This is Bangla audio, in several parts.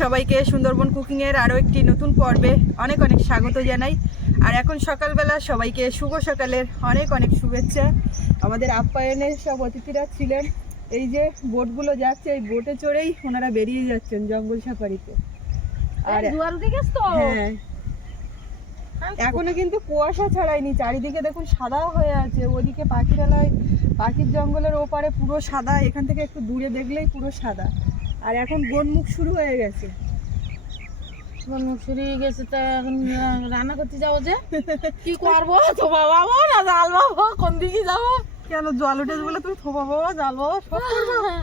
সবাইকে সুন্দরবন কুকিংয়ের আরও একটি নতুন পর্বে অনেক অনেক স্বাগত জানাই। আর এখন সকালবেলা সবাইকে শুভ সকালের অনেক অনেক শুভেচ্ছা। আমাদের আপ্যায়নের সব অতিথিরা ছিলেন। এই যে বোটগুলো যাচ্ছে এই বোটে চড়েই ওনারা বেরিয়ে যাচ্ছেন জঙ্গল সাফারিতে। আর হ্যাঁ। এখনও কিন্তু কুয়াশা ছাড়ায়নি চারিদিকে দেখুন সাদা হয়ে আছে। ওদিকে পাখিরালয় পাখির জঙ্গলের ওপারে পুরো সাদা এখান থেকে একটু দূরে দেখলেই পুরো সাদা। আর এখন বনমুখ শুরু হয়ে গেছে। মুসুরি গেছে তা এখন রান্না করতে যাব যে? কি করব? তো বাবা না জাল বাবা? কোন দিকে যাব? কেন জল উঠেছে বলে তুমি থোপা বাবা জাল বাবা? সব করবে?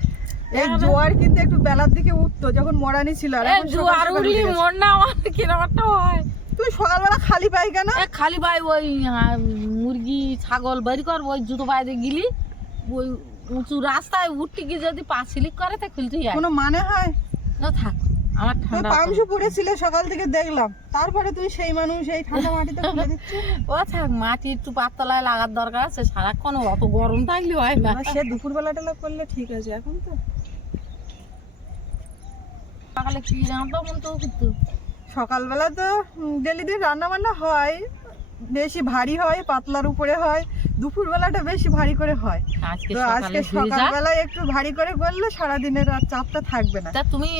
এই জোয়ার কিন্তু একটু বেলার দিকে উঠতো যখন মরানি ছিল আর এখন জোয়ার উঠলি উঠে। মন না আমার কিরম একটা হয়। তুই সকালবেলা খালি পাই কেন? খালি ভাই ওই মুরগি ছাগল বের কর ওই জুতো বাইরে গিলি ওই উঁচু রাস্তায় উঠতে গিয়ে যদি পা স্লিপ করে তা খুলতে যায় কোনো মানে হয়? না থাক আমার ঠান্ডা পামসু পড়েছিলে সকাল থেকে দেখলাম। তারপরে তুমি সেই মানুষ এই ঠান্ডা মাটিতে খুলে দিচ্ছ? ও থাক মাটি একটু পাতলায় লাগার দরকার আছে সারাক্ষণ অত গরম থাকলে হয় না। সে দুপুরবেলা টেলা করলে ঠিক আছে এখন তো। সকালে কি মন তো কিন্তু সকালবেলা তো ডেলি দিন রান্না বান্না হয়। বেশি ভারী হয় পাতলার উপরে হয় দুপুরবেলাটা বেশি ভারী করে হয়। তো আজকে সকালে ধুয়ে যা সকালবেলায় একটু ভারী করে করলে সারাদিনের আর চাপটা থাকবে না। তা তুমি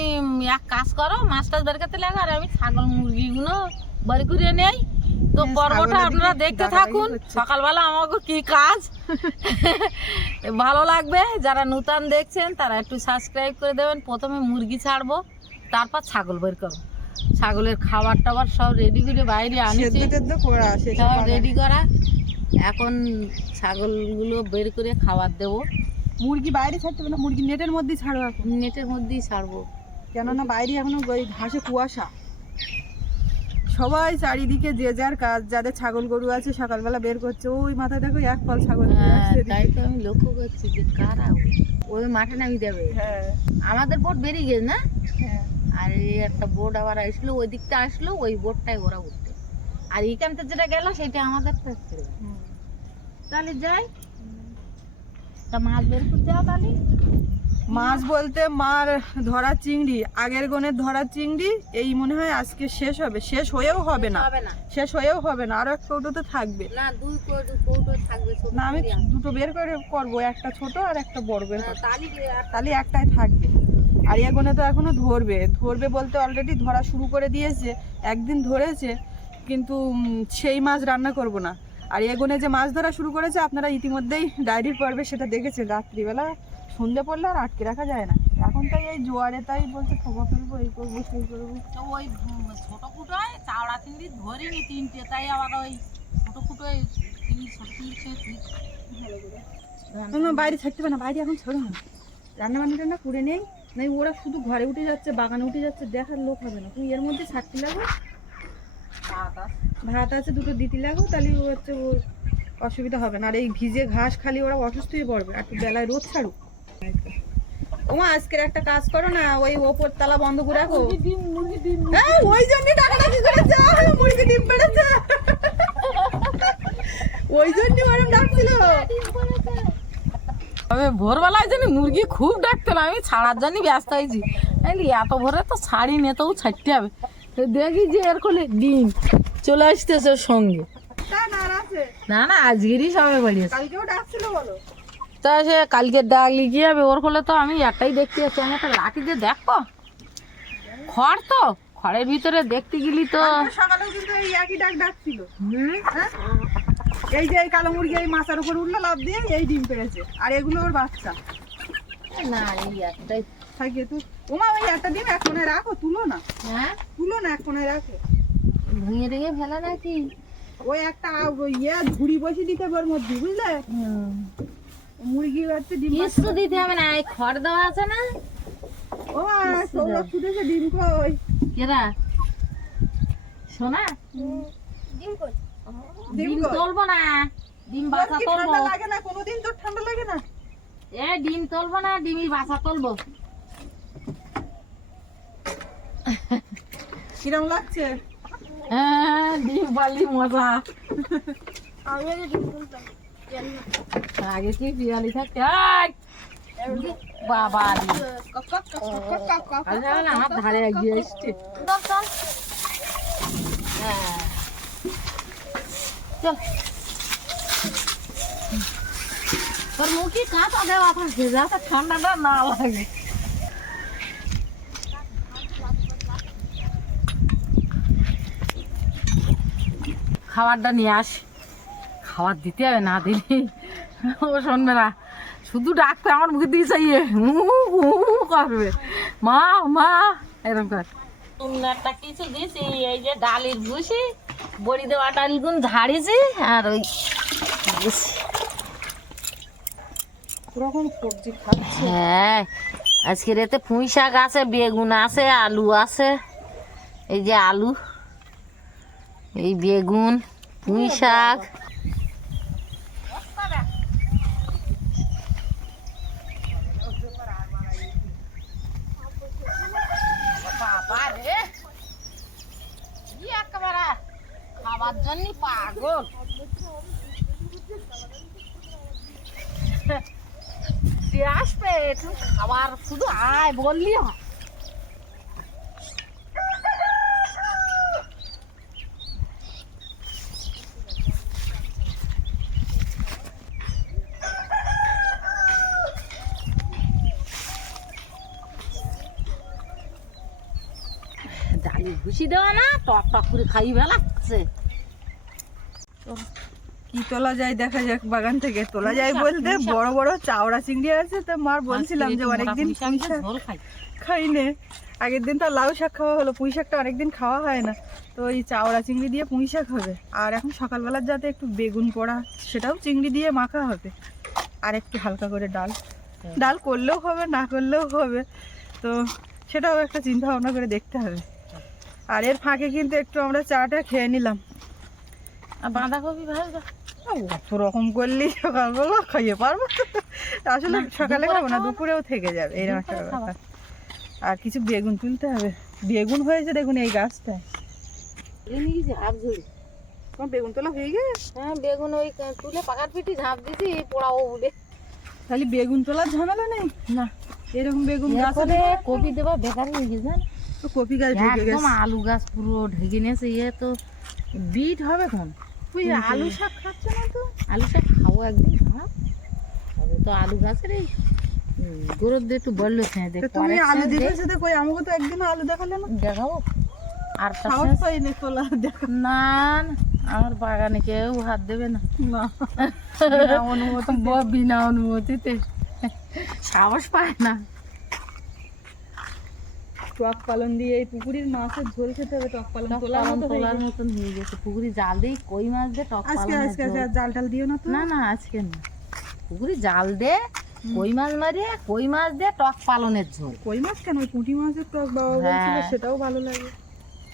এক কাজ করো মাছটা বের করতে লাগো আর আমি ছাগল মুরগিগুলো বাড়ি করে নেই। তো হ্যাঁ, পর্বটা আপনারা দেখতে থাকুন সকালবেলা আমাকে কি কাজ। ভালো লাগবে যারা নূতন দেখছেন তারা একটু সাবস্ক্রাইব করে দেবেন। প্রথমে মুরগি ছাড়বো তারপর ছাগল বের করব। ছাগলের খাবার টাবার সব রেডি করে বাইরে আনিছি। সব রেডি করা। এখন ছাগলগুলো বের করে খাবার দেবো। মুরগি বাইরে ছাড়তে হবে না মুরগি নেটের মধ্যেই ছাড়ো এখন। নেটের মধ্যেই ছাড়বো। কেননা বাইরে এখনও ওই ঘাসে কুয়াশা। সবাই চারিদিকে যে যার কাজ যাদের ছাগল গরু আছে সকালবেলা বের করছে। ওই মাথায় দেখো এক পাল ছাগল হ্যাঁ, তাই তো আমি লক্ষ্য করছি যে কারা ওই? মাঠে নামি দেবে। হ্যাঁ। আমাদের বোট বেরিয়ে গেছে না? হ্যাঁ। আর এই একটা বোট আবার আসলো ওই দিকটা আসলো ওই বোটটাই ওরা উঠতে আর এইখান থেকে যেটা গেল সেটা আমাদের। তাহলে যাই। তা মাছ বের করতে যাও তাহলে। মাছ বলতে মার ধরা চিংড়ি আগের গনের ধরা চিংড়ি এই মনে হয় আজকে শেষ হবে। শেষ হয়েও হবে না। শেষ হয়েও হবে না। আরও এক কৌটো তো থাকবে। না দুই কৌটো থাকবে না আমি দুটো বের করে করব একটা ছোট আর একটা বড় বের তাহলে একটাই থাকবে। আর এগোনে তো এখনও ধরবে। ধরবে বলতে অলরেডি ধরা শুরু করে দিয়েছে একদিন ধরেছে কিন্তু সেই মাছ রান্না করব না। আর এগোনে যে মাছ ধরা শুরু করেছে আপনারা ইতিমধ্যেই ডায়েরির পর্বে সেটা দেখেছেন রাত্রিবেলা। সন্ধে পড়লে আর আটকে রাখা যায় না। এখন তাই এই জোয়ারে তাই বলছে খবর করব এই করব সেই করব। তো ওই ছোট কুটোয় চাওড়া চিংড়ি ধরিনি তিনটে তাই আবার ওই ছোট কুটোয় ছোট বাইরে থাকতে পারে না বাইরে এখন না রান্না বান্না টান্না করে নেই। নাই ওরা শুধু ঘরে উঠে যাচ্ছে বাগানে উঠে যাচ্ছে দেখার লোক হবে না। তুমি এর মধ্যে ছাড়তে লাগো? ভাত আছে। দুটো দিতে লাগো তাহলে ও হচ্ছে ও অসুবিধা হবে না। আর এই ভিজে ঘাস খালি ওরা অসুস্থ হয়ে পড়বে আর একটু বেলায় রোদ ছাড়ুক। ওমা আজকের একটা কাজ করো না ওই ওপর তালা বন্ধ করে রাখো। ওই জন্যই টাকাটা কি করেছে মুরগি ডিম পেড়েছে। ওই জন্যই ম্যাডাম ডাকছিল। তবে ভোরবেলায় জানি মুরগি খুব ডাকতো আমি ছাড়ার জন্য ব্যস্ত হয়েছি এত ভোরে তো ছাড়ি নেতেও ছাড়তে হবে। দেখি যে এর কোলে ডিম। চলে আসতেছে সঙ্গে। না না আজকেরই সবে বাড়িয়েছে কালকেও তা সে কালকে ডাকলি কি হবে? ওর ফলে তো আমি একটাই দেখতে যাচ্ছি আমি একটা লাঠি দিয়ে দেখব? খড় তো খড়ের ভিতরে দেখতে গেলি তো। সকালেও কিন্তু একই ডাক ডাকছিল। হুম? হ্যাঁ? এই যে এই কালো মুরগি এই মাথার উপর উঠল লাভ দিয়ে এই ডিম পেড়েছে। আর এগুলো ওর বাচ্চা। না এই একটাই। থাকে তুই ওমা ওই একটা ডিম এক কোনায় রাখো তুলো না। হ্যাঁ? তুলো না এক কোনায় রাখো। ভেঙে ভেঙে ফেলা নাকি? ওই একটা ইয়ে ঝুড়ি বসে দিতে ওর মধ্যে বুঝলে? মুরগি হচ্ছে ডিম কিছু দিতে হবে না এই খড় দেওয়া আছে না? ও সৌরভ ফুটেছে ডিম কই কেরা শোনা ডিম ডিম? তুলবো না ডিম বাসা কি তুলবো। লাগে না? কোনোদিন তোর ঠান্ডা লাগে না? এ ডিম তুলবো না ডিমই বাসা তুলবো। কিরম লাগছে? ডিম পালি মজা। আগে কি পিয়ালি থাকতে! বাবা আমার ধারে এগিয়ে এসছে হ্যাঁ। চল। তোর মুখে কাঁচা? দেওয়া থাকে যাতে ঠান্ডাটা না লাগে। খাবারটা নিয়ে আস। খাবার দিতে হবে না দিলে। ও শুনবে না। শুধু ডাকতে আমার মুখে দিয়ে চাইয়ে করবে। মা মা, এরকম কর। কিছু দিছি, এই যে ডালির ভুসি। বড়ি দেওয়া টালগুন ঝাড়িছি আর ওই সবজি খাচ্ছে? হ্যাঁ আজকে রেতে পুঁই শাক আছে বেগুন আছে আলু আছে এই যে আলু এই বেগুন পুঁই শাক বাবা রে কি একেবারে খাবার জন্য পাগল। আসবে একটু খাবার শুধু আয় বললি হয়। ভুসি দেওয়া না, টক টক করে খাই কি তোলা যায় দেখা যাক বাগান থেকে তোলা যায় বলতে। বড় বড় চাওড়া চিংড়ি আছে তো মার বলছিলাম যে অনেকদিন পুঁই শাক খাই। খাইনে আগের দিন তো লাউ শাক খাওয়া হলো পুঁই শাকটা অনেকদিন খাওয়া হয় না। তো ওই চাওড়া চিংড়ি দিয়ে পুঁই শাক হবে। আর এখন সকালবেলার যাতে একটু বেগুন পোড়া সেটাও চিংড়ি দিয়ে মাখা হবে। আর একটু হালকা করে ডাল। ডাল করলেও হবে না করলেও হবে। তো সেটাও একটা চিন্তা ভাবনা করে দেখতে হবে। আর এর ফাঁকে কিন্তু একটু আমরা চাটা খেয়ে নিলাম। আর বাঁধাকপি ভাজা অত রকম করলে সকালবেলা খাইয়ে পারব। আসলে সকালে খাব না দুপুরেও থেকে যাবে এরকম একটা ব্যাপার। আর কিছু বেগুন তুলতে হবে। বেগুন হয়েছে দেখুন এই গাছটায়। তোমার বেগুন তোলা হয়ে গেছে? হ্যাঁ বেগুন ওই তুলে পাকার পিটি ঝাঁপ দিছি পোড়াও বলে। খালি বেগুন তোলার ঝামেলা নেই? না এরকম বেগুন গাছ কপি দেওয়া বেকার হয়ে গেছে তো কপি গাছ ঢুকে একদম গেছে। আলু গাছ পুরো ঢেকে নিয়েছে ইয়ে তো বিট হবে কোন ওই আলু শাক খাচ্ছে না তো? আলু শাক খাব একদিন হ্যাঁ। তবে তো আলু গাছের এই গরুর দিয়ে একটু বলল হ্যাঁ তো তুমি আলু দেখেছ তো কই? আমাকে তো একদিন আলু দেখালে না। দেখাবো। আর সাহস সাথে- পাইনি তোলা দেখা না আমার বাগানে কেউ হাত দেবে না। অনুমতি ব- বিনা অনুমতিতে। সাহস পায় না। টক পালন দিয়ে এই পুকুরির মাছের ঝোল খেতে হবে টক পালন তোলার মতো তোলার। মতন হয়ে গেছে। পুকুরি জাল দিয়ে কই মাছ দিয়ে টক আজকে আজকে আজকে জাল টাল দিও না তো। না না আজকে না। পুকুরি জাল দে কই মাছ মারিয়ে কই মাছ দিয়ে টক পালনের ঝোল। কই মাছ কেন? পুঁটি মাছের টক বাবা বলছিল হ্যাঁ। সেটাও ভালো লাগে।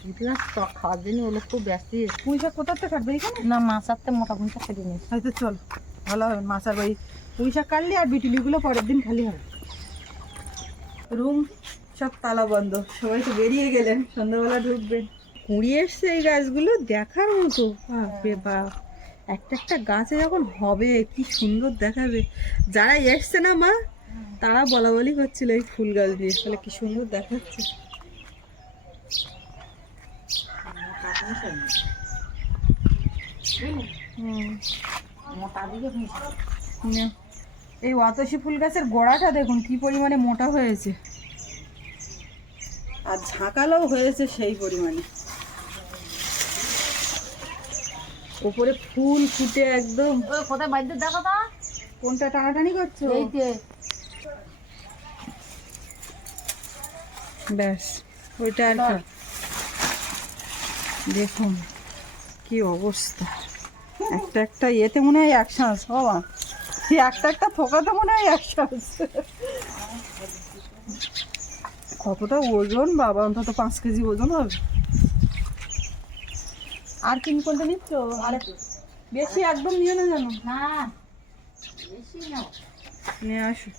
পুঁটি মাছ টক খাওয়ার জন্য ওগুলো খুব ব্যস্ত। পুঁই শাক কোথার থেকে কাটবে এখানে? না মাছ আরতে মোটা কেটে নিয়েছে হয়তো চল। ভালো হবে বাড়ি পুঁই শাক কাটলি আর বিটুলিগুলো পরের দিন খালি হবে। রুম সব তালা বন্ধ সবাই তো বেরিয়ে গেলেন সন্ধ্যাবেলা ঢুকবেন কুড়ি এসছে এই গাছগুলো দেখার মতো। বাপরে বাপ একটা একটা গাছে যখন হবে কি সুন্দর দেখাবে। যারা এসছে না মা তারা বলা বলি করছিল এই ফুল গাছ দিয়ে তাহলে কি সুন্দর দেখাচ্ছে। এই অতসী ফুল গাছের গোড়াটা দেখুন কি পরিমাণে মোটা হয়েছে। আর ঝাঁকালোও হয়েছে সেই পরিমাণে। ওপরে ফুল ফুটে একদম। কোথায় বাড়িতে দেখো তো। কোনটা টানাটানি করছ? এই যে। ব্যাস ওইটা আর। দেখুন কি অবস্থা। একটা একটা ইয়েতে মনে হয় এক শ্বাস বাবা। একটা একটা থোকাতে মনে হয় এক শ্বাস কতটা ওজন? বাবা অন্তত পাঁচ কেজি ওজন হবে। আর কিন কোনটা নিচ্ছ? আর বেশি একদম নিয়ে না জানো না বেশি না। নিয়ে আসো।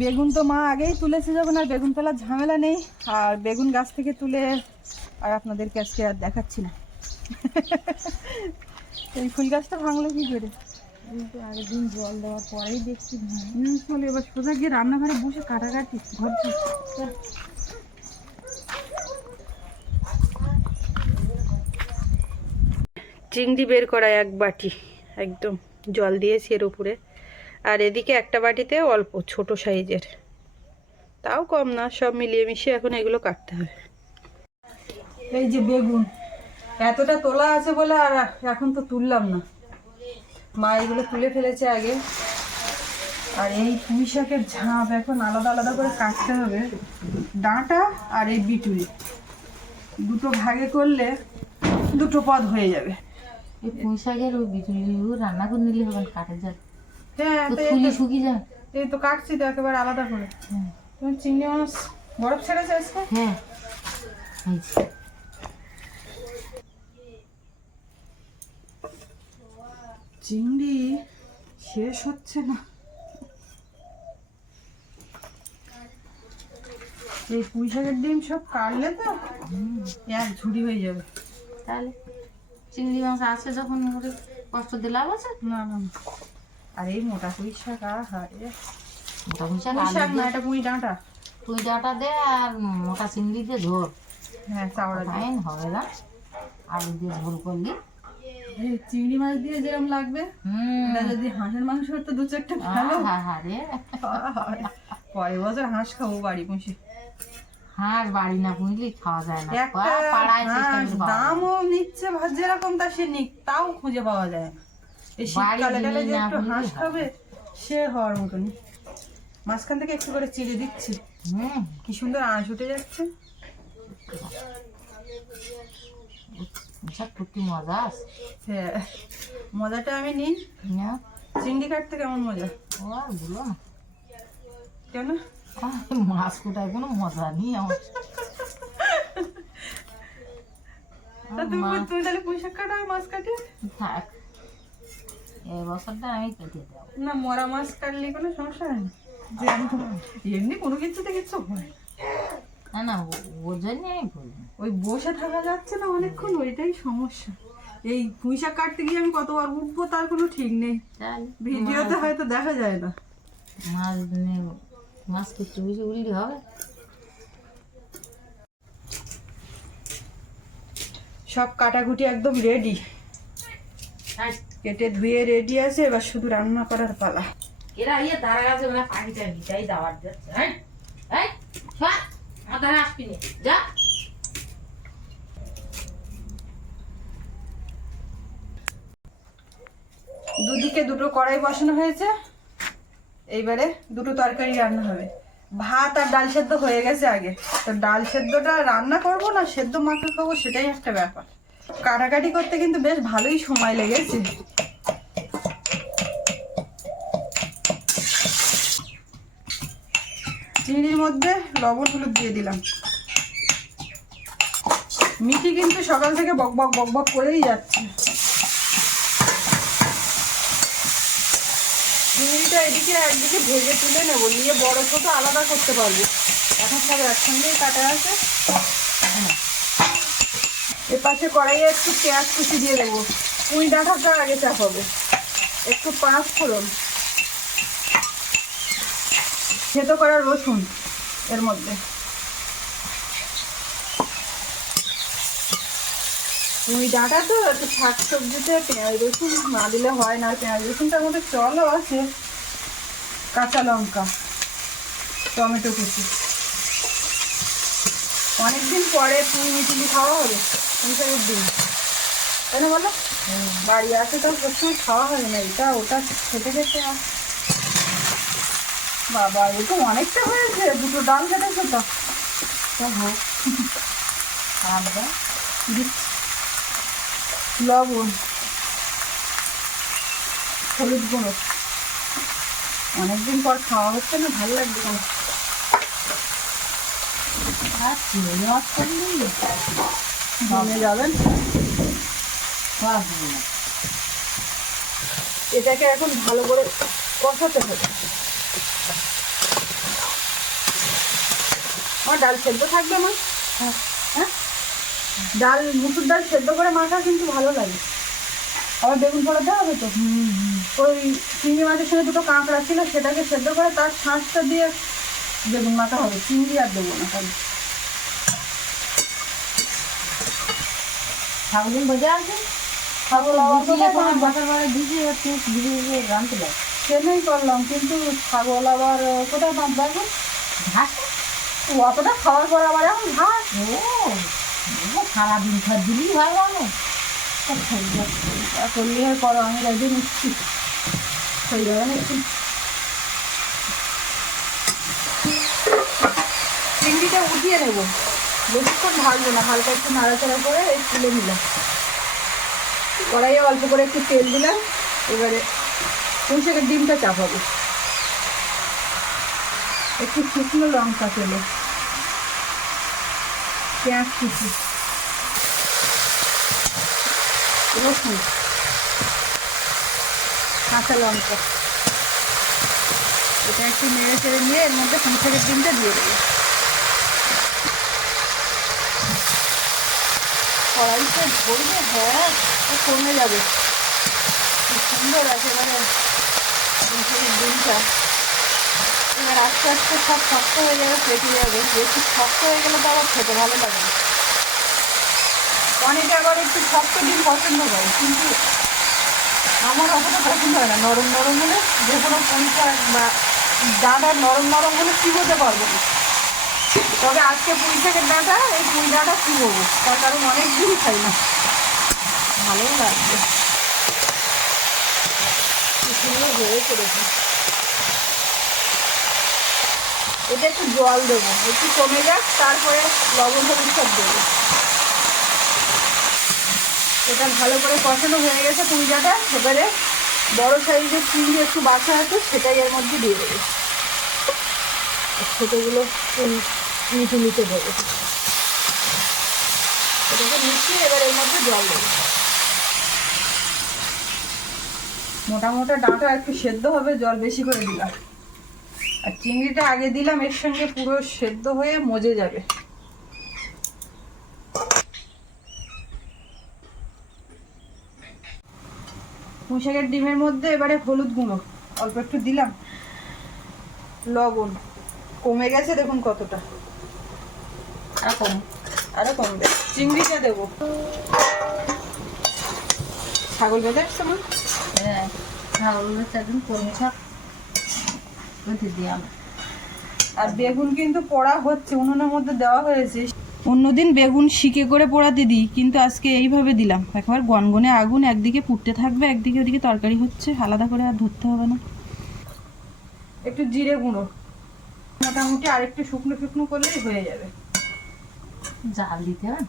বেগুন তো মা আগেই তুলেছে যখন আর বেগুন তোলার ঝামেলা নেই। আর বেগুন গাছ থেকে তুলে আর আপনাদেরকে আজকে আর দেখাচ্ছি না। এই ফুল গাছটা ভাঙলো কি করে? আগের দিন জল দেওয়ার পরেই দেখছি হুম, চলো এবার সোজা গিয়ে রান্নাঘরে বসে কাটাকাটি ঘর চিংড়ি বের করা এক বাটি একদম জল দিয়েছি এর উপরে। আর এদিকে একটা বাটিতে অল্প ছোট সাইজের। তাও কম না সব মিলিয়ে মিশিয়ে এখন এগুলো কাটতে হবে। এই যে বেগুন এতটা তোলা আছে বলে আর এখন তো তুললাম না। মা এগুলো তুলে ফেলেছে আগে। আর এই পুঁই শাকের ঝাঁপ এখন আলাদা আলাদা করে কাটতে হবে। ডাঁটা আর এই বিটুরি। দুটো ভাগে করলে দুটো পদ হয়ে যাবে। এই পুঁই শাকের ওই বিচুলি রান্না করে নিলে হবে কাঠের জাল হ্যাঁ শুকিয়ে যায় এই তো কাটছি তো একেবারে আলাদা করে। হ্যাঁ। তুমি চিংড়ি মাছ বরফ ছেড়েছে আজকে? হ্যাঁ এই যে। চিংড়ি শেষ হচ্ছে না। এই পুঁই শাকের ডিম সব কাটলে তো? এক ঝুড়ি হয়ে যাবে। তাহলে চিংড়ি মাছ আছে যখন কষ্ট দিলে আছে? না না। আর এই মোটা পুঁই শাক মোটা পুঁই শাক শাক না এটা পুঁই ডাঁটা। পুঁই ডাঁটা দে আর মোটা চিংড়ি দিয়ে ঝোল। হ্যাঁ চাওড়া হবে না। আলু দিয়ে ঝোল করলি। এই চিংড়ি মাছ দিয়ে যেরকম লাগবে এটা যদি হাঁসের মাংস হতো দু চারটে ভালো। পরের বছর হাঁস খাব বাড়ি পুষে। হাঁস বাড়ি না পুঁজলি খাওয়া যায় না। হাঁস। দামও নিচ্ছে যেরকম তা সে নিক তাও খুঁজে পাওয়া যায় না। এই শীতকালে টালে যে একটু হাঁস খাবে সে হওয়ার মতনই। মাঝখান থেকে একটু করে চিড়ে দিচ্ছি। হুম। কি সুন্দর আঁশ উঠে যাচ্ছে। সব ফুটি মজা। হ্যাঁ মজাটা আমি নিই। না? চিংড়ি কাটতে কেমন মজা? ও বলো না। কেন? মাছ কোটায় কোনো মজা নেই আমার। তুমি তাহলে পুঁই শাক কাটো আমি মাছ কাটি? থাক এই বছরটা আমি কেটে দেবো। না মরা মাছ কাটলে কোনো সমস্যা হয় না। যে এমনি কোনো কিছুতে কিছু হয় না। না ওর জন্য আমি বলি। ওই বসে থাকা যাচ্ছে না অনেকক্ষণ ওইটাই সমস্যা। এই পুঁই শাক কাটতে গিয়ে আমি কতবার উঠবো তার কোনো ঠিক নেই। ভিডিওতে হয়তো দেখা যায় না। মাছ মাছ কি একটু বেশি উল্লি হবে। সব কাটাকুটি একদম রেডি কেটে ধুয়ে রেডি আছে এবার শুধু রান্না করার পালা। এরা ইয়ে ধারা গাছে মানে পাখিটা ভিটাই দাওয়ার দিচ্ছে আমার ধারে আসবি যা। দুদিকে দুটো কড়াই বসানো হয়েছে। এইবারে দুটো তরকারি রান্না হবে। ভাত আর ডাল সেদ্ধ হয়ে গেছে আগে। তো ডাল সেদ্ধটা রান্না করব না সেদ্ধ মাখা খাব সেটাই একটা ব্যাপার। কাটাকাটি করতে কিন্তু বেশ ভালোই সময় লেগেছে। মধ্যে লবণ, হলুদ দিয়ে দিলাম। মিটি কিন্তু সকাল থেকে বক বক বক বক করেই যাচ্ছে। চিংড়িটা এদিকে একদিকে ভেজে তুলে নেব, নিয়ে বড় ছোট আলাদা করতে পারব। এখন সব একসঙ্গেই কাটা আছে। এ পাশে কড়াইয়ে একটু পেঁয়াজ কুচি দিয়ে দেবো। পুঁই ডাঁটাটা আগে চাপ হবে। একটু পাঁচ ফোড়ন। থেতো করা রসুন। এর মধ্যে। পুঁই ডাঁটা তো একটু শাক সবজিতে পেঁয়াজ রসুন না দিলে হয় না পেঁয়াজ রসুনটার মধ্যে চলও আছে। কাঁচা লঙ্কা টমেটো কুচি। অনেকদিন পরে পুঁই মিচুলি খাওয়া হবে পুঁইশাকের দিন তাই না বলো? বাড়ি আসে তো সবসময় খাওয়া হয় না এটা ওটা খেতে খেতে আর বাবা, এ তো অনেকটা হয়েছে, দুটো ডাল খেতেছো তো। দিচ্ছি লবণ, হলুদ গুঁড়ো। অনেকদিন পর খাওয়া হচ্ছে না, ভালো লাগবে কেন আর চিংড়ি মাছ করলি জমে যাবেন এটাকে এখন ভালো করে কষাতে হবে। আমার ডাল সেদ্ধ থাকবে আমার। হ্যাঁ? ডাল মুসুর ডাল সেদ্ধ করে মাখা কিন্তু ভালো লাগে। আবার বেগুন পোড়াতে হবে তো? ওই চিংড়ি মাছের সঙ্গে দুটো কাঁকড়া ছিল সেটাকে সেদ্ধ করে তার শাঁসটা দিয়ে বেগুন মাখা হবে। চিংড়ি আর দেবো না তাহলে ছাগলের ভেজে আছে? সেটাই করলাম কিন্তু ছাগল আবার কোথায় বাঁধবো ঘাস? অতটা খাওয়ার পর আবার এখন ঘাস ও সারাদিন খার দিলেই হয় ভালো করলে করো আমি রেডি নিচ্ছি। সেই যাবে নিচ্ছি। চিংড়িটা উঠিয়ে নেব। বেশিক্ষণ ভাজবো না হালকা একটু নাড়াচাড়া করে তুলে নিলাম। কড়াইয়ে অল্প করে একটু তেল দিলাম এবারে পুঁইশাকের ডিমটা চাপাবো। একটু শুকনো লঙ্কা তেলে। পেঁয়াজ কুচি। রসুন। কাঁচা লঙ্কা। এটা একটু নেড়ে চেড়ে নিয়ে এর মধ্যে পুঁইশাকের ডিমটা দিয়ে দেবে। কড়াইতে ধরবে হ্যাঁ কমে যাবে। সুন্দর একেবারে পুঁইশাকের ডিমটা। এবার আস্তে আস্তে সব শক্ত হয়ে যাবে ফেটে যাবে বেশি শক্ত হয়ে গেলে, তো আবার খেতে ভালো লাগে। অনেকে আবার একটু শক্ত ডিম পছন্দ করে, কিন্তু আমার অতটা পছন্দ হয় না। নরম নরম হলে যে কোনো পঞ্চাশ বা ডাঁটা নরম নরম হলে চিবোতে পারব তবে আজকে পুঁই শাকের ডাঁটা, এই পুঁই ডাঁটা চিবোবো। তার কারণ অনেক দিনই খাই না। ভালোই লাগবে। সুন্দর হয়েছে দেখুন এটা একটু জল দেবো, একটু কমে যাক, তারপরে লবণ হলুদ সব দেবো। এটা ভালো করে কষানো হয়ে গেছে পুঁইজাটা এবারে বড় সাইজের চিংড়ি একটু বাছা আছে, সেটাই এর মধ্যে দিয়ে দেবে। ছোটোগুলো মিটে মিটে দেবো। এটাকে মিশিয়ে এবার এর মধ্যে জল দেবো। মোটা মোটা ডাঁটা একটু সেদ্ধ হবে, জল বেশি করে দিলাম। আর চিংড়িটা আগে দিলাম এর সঙ্গে পুরো সেদ্ধ হয়ে মজে যাবে। পুঁইশাকের ডিমের মধ্যে এবারে হলুদ গুঁড়ো অল্প একটু দিলাম। লবণ কমে গেছে দেখুন কতটা। আরও কমবে। চিংড়িটা দেবো। ছাগল বেঁধে আসছে হ্যাঁ ছাগলের একদম কমে শাক। আর বেগুন কিন্তু পোড়া হচ্ছে উনুনের মধ্যে দেওয়া হয়েছে। অন্যদিন বেগুন শিকে করে পোড়াতে দিই কিন্তু আজকে এইভাবে দিলাম। একবার গনগনে আগুন একদিকে পুড়তে থাকবে একদিকে ওদিকে তরকারি হচ্ছে আলাদা করে আর ধরতে হবে না। একটু জিরে গুঁড়ো। মোটামুটি আর একটু শুকনো শুকনো করলেই হয়ে যাবে। জাল দিতে হবে?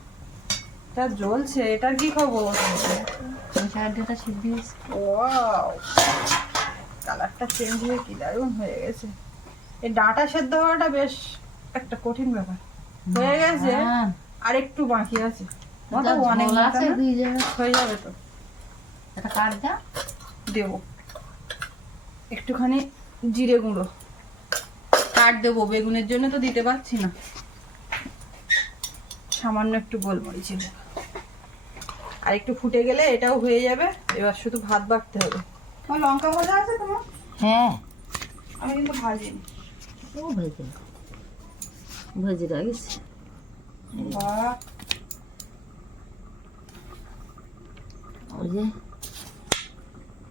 তা জ্বলছে এটার কি খবর? সাইডটা সিদ্ধ কালারটা চেঞ্জ হয়ে কি দারুণ হয়ে গেছে। এই ডাঁটা সেদ্ধ হওয়াটা বেশ একটা কঠিন ব্যাপার। হয়ে গেছে হ্যাঁ। আর একটু বাকি আছে। অনেক হয়ে যাবে তো। দেবো। একটুখানি জিরে গুঁড়ো। কাট দেবো বেগুনের জন্য তো দিতে পারছি না। সামান্য একটু গোলমরিচের আর একটু ফুটে গেলে এটাও হয়ে যাবে এবার শুধু ভাত বাড়তে হবে। তোমার লঙ্কা ভাজা আছে তোমার? হ্যাঁ। আমি কিন্তু ভাজিনি ও ভেজে ভেজে রাখিস ওই যে।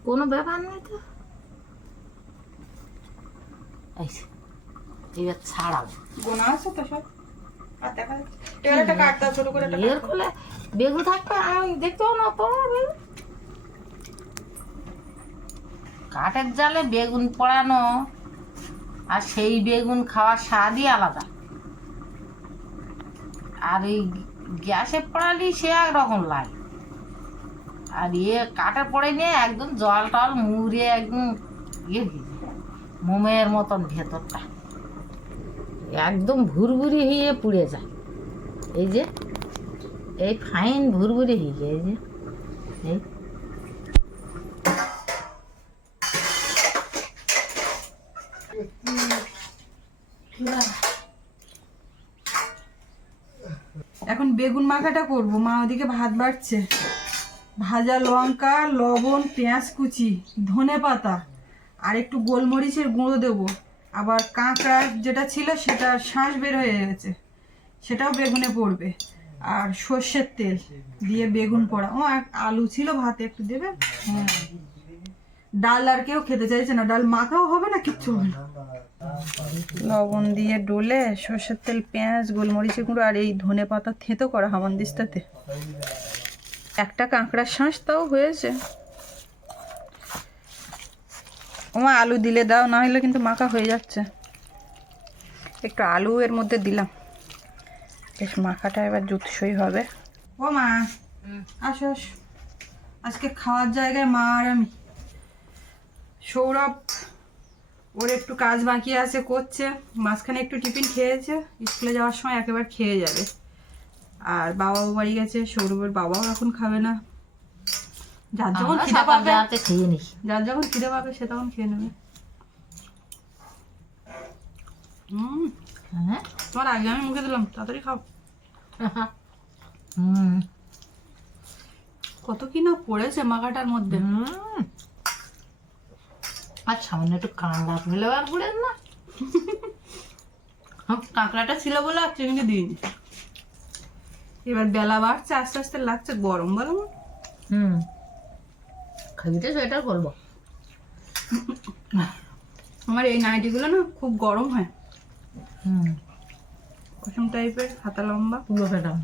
কোনো ব্যাপার নেই তো। এবার ছাড়াবো গোনা আছে তো সব? আর দেখা যাচ্ছে। একটা কাটতে ছোট করে একটা এর বেগু থাকবে আমি দেখতেও না তো কাঠের জালে বেগুন পড়ানো আর সেই বেগুন খাওয়ার স্বাদই আলাদা। আর এই গ্যাসে পড়ালি সে একরকম লাগে আর ইয়ে কাঠে পড়ে নিয়ে একদম জল টল মুড়ে একদম ইয়ে মোমের মতন ভেতরটা। একদম ভুরভুরি হয়ে পুড়ে যায়। এই যে, এই ফাইন ভুরভুরি হয়ে যায়, এই যে, এই এখন বেগুন মাখাটা করব। মা ওদিকে ভাত বাড়ছে। ভাজা লঙ্কা, লবণ, পেঁয়াজ কুচি, ধনে পাতা, আর একটু গোলমরিচের গুঁড়ো দেবো। আবার কাঁকড়া যেটা ছিল সেটা শাঁস বের হয়ে গেছে। সেটাও বেগুনে পড়বে। আর সর্ষের তেল দিয়ে বেগুন পোড়া। ও আলু ছিল, ভাতে একটু দেবে? হ্যাঁ। ডাল আর কেউ খেতে চাইছে না। ডাল মাখাও হবে না, কিচ্ছু হবে না। লবণ দিয়ে ডলে, সর্ষের তেল, পেঁয়াজ গোলমরিচ গুঁড়ো আর এই ধনে পাতা থেতো করা হামানদিস্তাতে একটা কাঁকড়ার শাঁস তাও হয়েছে। ওমা, আলু দিলে দাও, না হলে কিন্তু মাখা হয়ে যাচ্ছে। একটু আলু এর মধ্যে দিলাম। বেশ, মাখাটা এবার জুতসই হবে। ও মা আসো। আজকে খাওয়ার জায়গায় মা আর আমি। সৌরভ ওর একটু কাজ বাকি আছে করছে। মাঝখানে একটু টিফিন খেয়েছে। স্কুলে যাওয়ার সময় একেবারে খেয়ে যাবে। আর বাবাও বাড়ি গেছে সৌরভের বাবাও এখন খাবে না। যার যখন খিদে পাবে খেয়ে নিই। যার যখন খিদে পাবে সে তখন খেয়ে নেবে। হুম। হ্যাঁ? তোমার আগে আমি মুখে দিলাম তাড়াতাড়ি খাও। হুম। কত কি না পড়েছে মাখাটার মধ্যে। হুম। আর সামনে একটু কাঁড়া ফেলে আর পড়েন না। কাঁকড়াটা ছিল বলে আর চিংড়ি এবার বেলা বাড়ছে আস্তে আস্তে লাগছে গরম না? হুম। খাবি তো সেটা করব। আমার এই নাইটিগুলো না খুব গরম হয়। হুম। কুসুম টাইপের হাতা লম্বা। পুরো খেতাম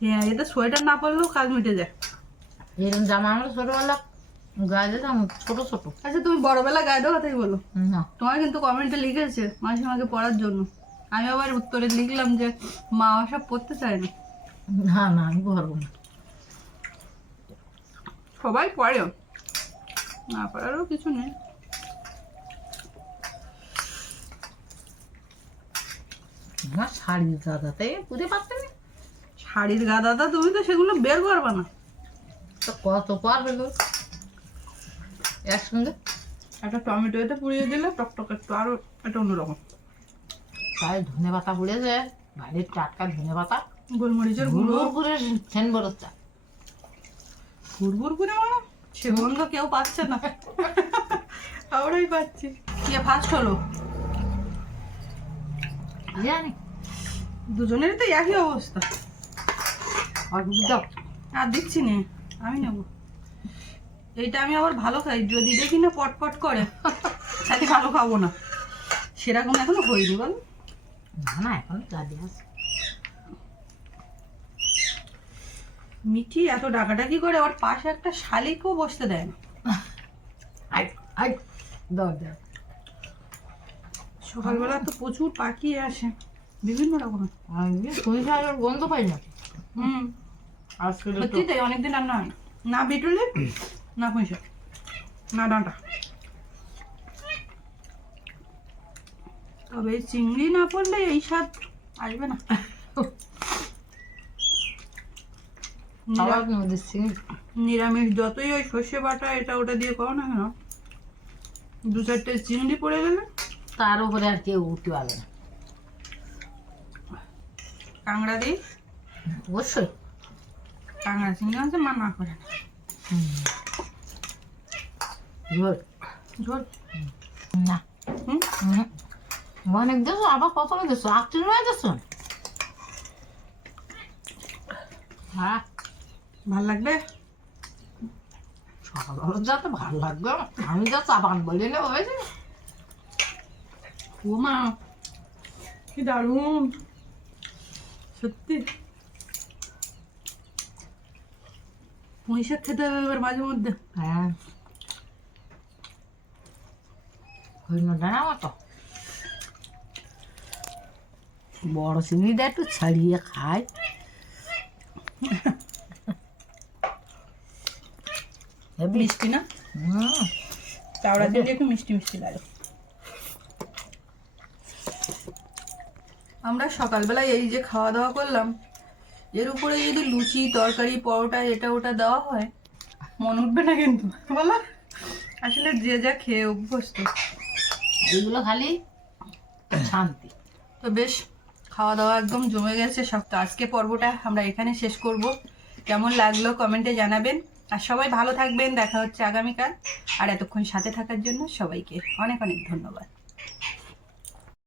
হ্যাঁ এতে সোয়েটার না পরলেও কাজ মিটে যায়। এরকম জামা আমরা ছোটবেলা গায়ে দিতাম ছোট ছোট। আচ্ছা তুমি বড়বেলা গায়ে দেওয়া কথাই বলো। না। তোমার কিন্তু কমেন্টে লিখেছে মাসে আমাকে পড়ার জন্য। আমি আবার উত্তরে লিখলাম যে মা ওসব পড়তে চায় না। না না আমি পারব না। সবাই পড়ে না পড়ারও কিছু নেই। না আমার শাড়ি দাদাতে পুঁতে পারতেন শাড়ির গাদাটা তুমি তো সেগুলো বের করবে না। তো কত পারবে গো একসঙ্গে একটা টমেটো এতে পুড়িয়ে দিলে টকটক একটু আরও একটা অন্যরকম। তাই ধনে পাতা পুড়েছে বাইরের টাটকা ধনে পাতা গোলমরিচের গুঁড়ো। গুঁড়ো করে ফ্যান বেরোচ্ছে ফুরফুর করে মানে সে গন্ধ কেউ পাচ্ছে না। আমরাই পাচ্ছি। কে ফার্স্ট হলো? জানি দুজনেরই তো একই অবস্থা। দাও। আর দিচ্ছি নে আমি নেব। এইটা আমি আবার ভালো খাই যদি দেখি না পটপট করে তাহলে ভালো খাব না। সেরকম এখনও হয়নি বল। না না এখন দাদি আছে। মিঠি এত ডাকাডাকি করে ওর পাশে একটা শালিকও বসতে দেয় না। আই আই দাও দাও। সকালবেলা তো প্রচুর পাখি আসে বিভিন্ন রকমের। শাকের গন্ধ পাই না। হুম। আজকে তো সত্যি তাই অনেকদিন রান্না হয়। না। না বিটুলি না পুঁইশাক না ডাঁটা। তবে চিংড়ি না পড়লে এই স্বাদ আসবে না। নিরামিষ যতই ওই সর্ষে বাটা এটা ওটা দিয়ে করো না কেন? দু চারটে চিংড়ি পড়ে গেলে? তার উপরে আর কেউ উঠতে পারবে না। কাঁকড়া দিই অবশ্যই। কাঁকড়া চিংড়ি আছে মা না করে না। ঝোল। ঝোল? না। হুম? হুম। অনেক দেশ আবার কত দেশ আটটি নয় দেশ হ্যাঁ। ভালো লাগবে? সকালবেলা যাতে ভালো লাগবে। আমি যা চাপান বলি না হয়েছে ও মা কি দারুণ। সত্যি। পুঁই খেতে হবে এবার মাঝে মধ্যে। হ্যাঁ। হইল না আমার তো বড় চিংড়িটা একটু ছাড়িয়ে খায় মিষ্টি না? চাওড়া চিংড়ি একটু মিষ্টি মিষ্টি লাগে। আমরা সকালবেলায় এই যে খাওয়া দাওয়া করলাম এর উপরে যদি লুচি তরকারি পরোটা এটা ওটা দেওয়া হয় মন উঠবে না কিন্তু বলো? আসলে যে যা খেয়ে অভ্যস্ত। এইগুলো খালি শান্তি। তো বেশ খাওয়া দাওয়া একদম জমে গেছে সব। তো আজকে পর্বটা আমরা এখানে শেষ করব। কেমন লাগল কমেন্টে জানাবেন। আর সবাই ভালো থাকবেন, দেখা হচ্ছে আগামীকাল। আর এতক্ষণ সাথে থাকার জন্য সবাইকে অনেক অনেক ধন্যবাদ।